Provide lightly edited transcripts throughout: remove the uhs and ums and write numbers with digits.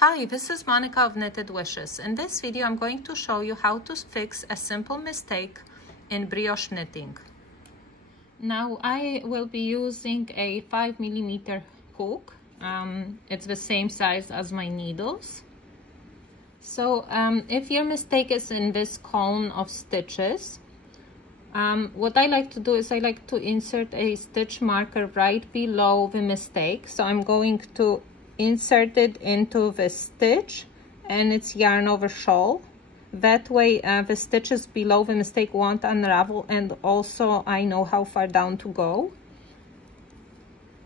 Hi, this is Monica of Knitted Wishes. In this video, I'm going to show you how to fix a simple mistake in brioche knitting. Now, I will be using a 5mm hook. It's the same size as my needles. So, if your mistake is in this cone of stitches, what I like to do is I like to insert a stitch marker right below the mistake. So I'm going to insert it into the stitch and it's yarn over shawl. That way the stitches below the mistake won't unravel, and also I know how far down to go.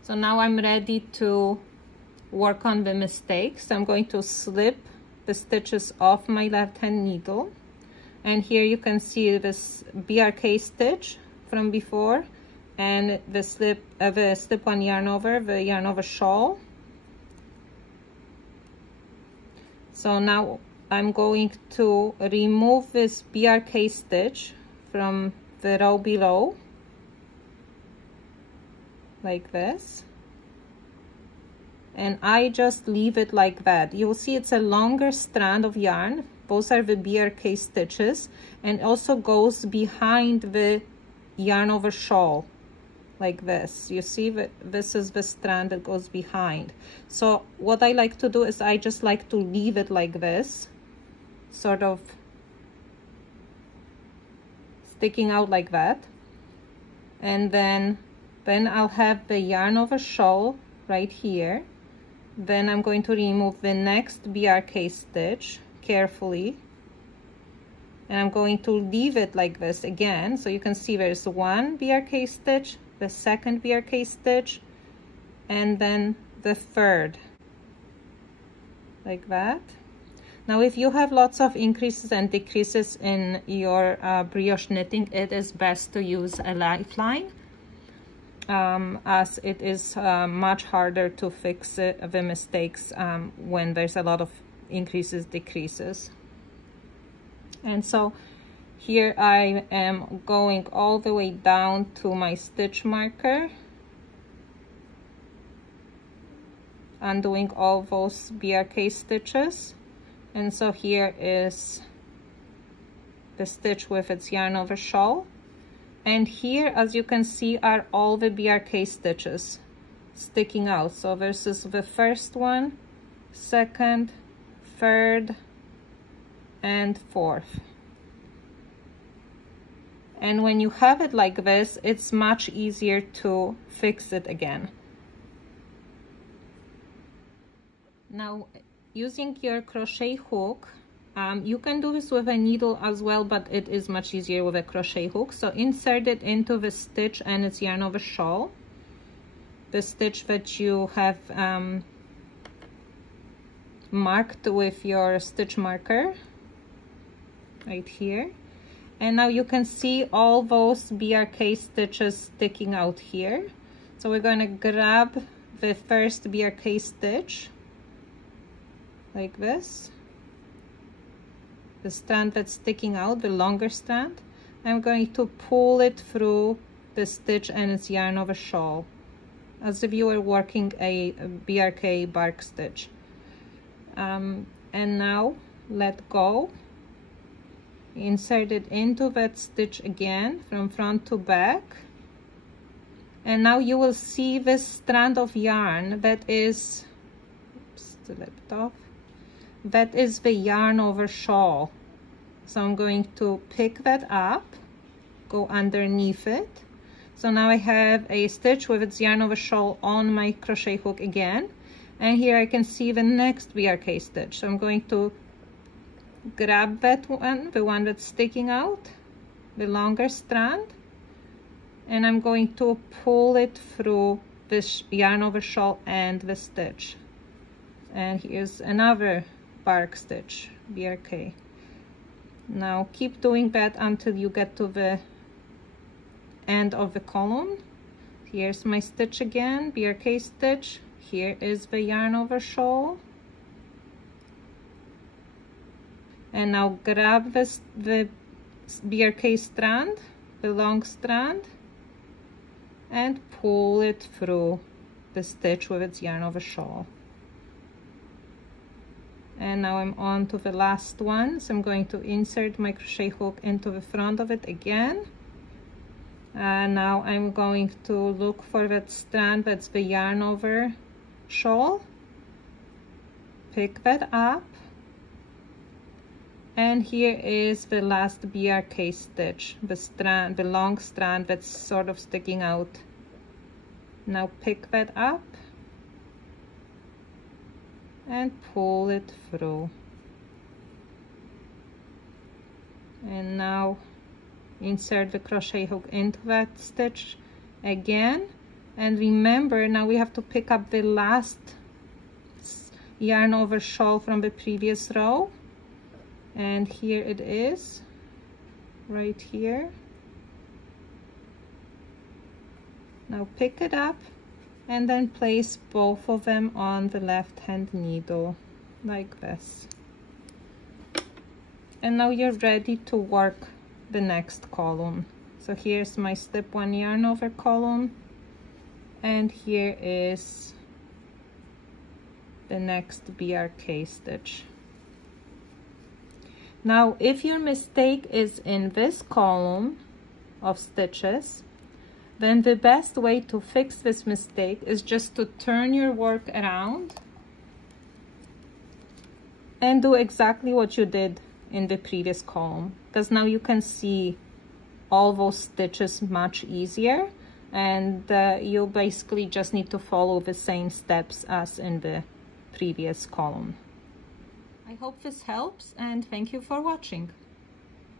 So now I'm ready to work on the mistake. So I'm going to slip the stitches off my left hand needle, and here you can see this BRK stitch from before and the slip-on yarn over, the yarn over shawl. So now I'm going to remove this BRK stitch from the row below, like this. And I just leave it like that. You'll see it's a longer strand of yarn. Those are the BRK stitches, and also goes behind the yarn over shawl, like this. You see that this is the strand that goes behind. So what I like to do is I just like to leave it like this, sort of sticking out like that. And then I'll have the yarn over shawl right here. Then I'm going to remove the next BRK stitch carefully, and I'm going to leave it like this again. So you can see there's one BRK stitch, the second BRK stitch, and then the third, like that. Now if you have lots of increases and decreases in your brioche knitting, it is best to use a lifeline, as it is much harder to fix the mistakes when there's a lot of increases, decreases. And so here I am going all the way down to my stitch marker, undoing all those BRK stitches. And so here is the stitch with its yarn over shawl. And here, as you can see, are all the BRK stitches sticking out. So this is the first one, second, third, and fourth. And when you have it like this, it's much easier to fix it again. Now, using your crochet hook, you can do this with a needle as well, but it is much easier with a crochet hook. So insert it into the stitch and its yarn over shawl, the stitch that you have marked with your stitch marker right here. And now you can see all those BRK stitches sticking out here. So we're going to grab the first BRK stitch like this, the strand that's sticking out, the longer strand. I'm going to pull it through the stitch and its yarn over shawl, as if you were working a BRK bark stitch. And now let go. Insert it into that stitch again from front to back, and now you will see this strand of yarn that is slipped off. That is the yarn over shawl. So I'm going to pick that up, go underneath it. So now I have a stitch with its yarn over shawl on my crochet hook again, and here I can see the next BRK stitch. So I'm going to grab that one, the one that's sticking out, the longer strand, and I'm going to pull it through this yarn over shawl and the stitch. And here's another bark stitch, BRK. Now keep doing that until you get to the end of the column. Here's my stitch again, BRK stitch. Here is the yarn over shawl. And now grab the BRK strand, the long strand, and pull it through the stitch with its yarn over shawl. And now I'm on to the last one, so I'm going to insert my crochet hook into the front of it again. And now I'm going to look for that strand that's the yarn over shawl, pick that up, and here is the last BRK stitch, the long strand that's sort of sticking out. Now pick that up and pull it through. And now insert the crochet hook into that stitch again. And remember, now we have to pick up the last yarn over shawl from the previous row. And here it is, right here. Now pick it up and then place both of them on the left hand needle like this. And now you're ready to work the next column. So here's my slip 1 yarn over column, and here is the next BRK stitch. Now if your mistake is in this column of stitches, then the best way to fix this mistake is just to turn your work around and do exactly what you did in the previous column, because now you can see all those stitches much easier, and you basically just need to follow the same steps as in the previous column. I hope this helps, and thank you for watching.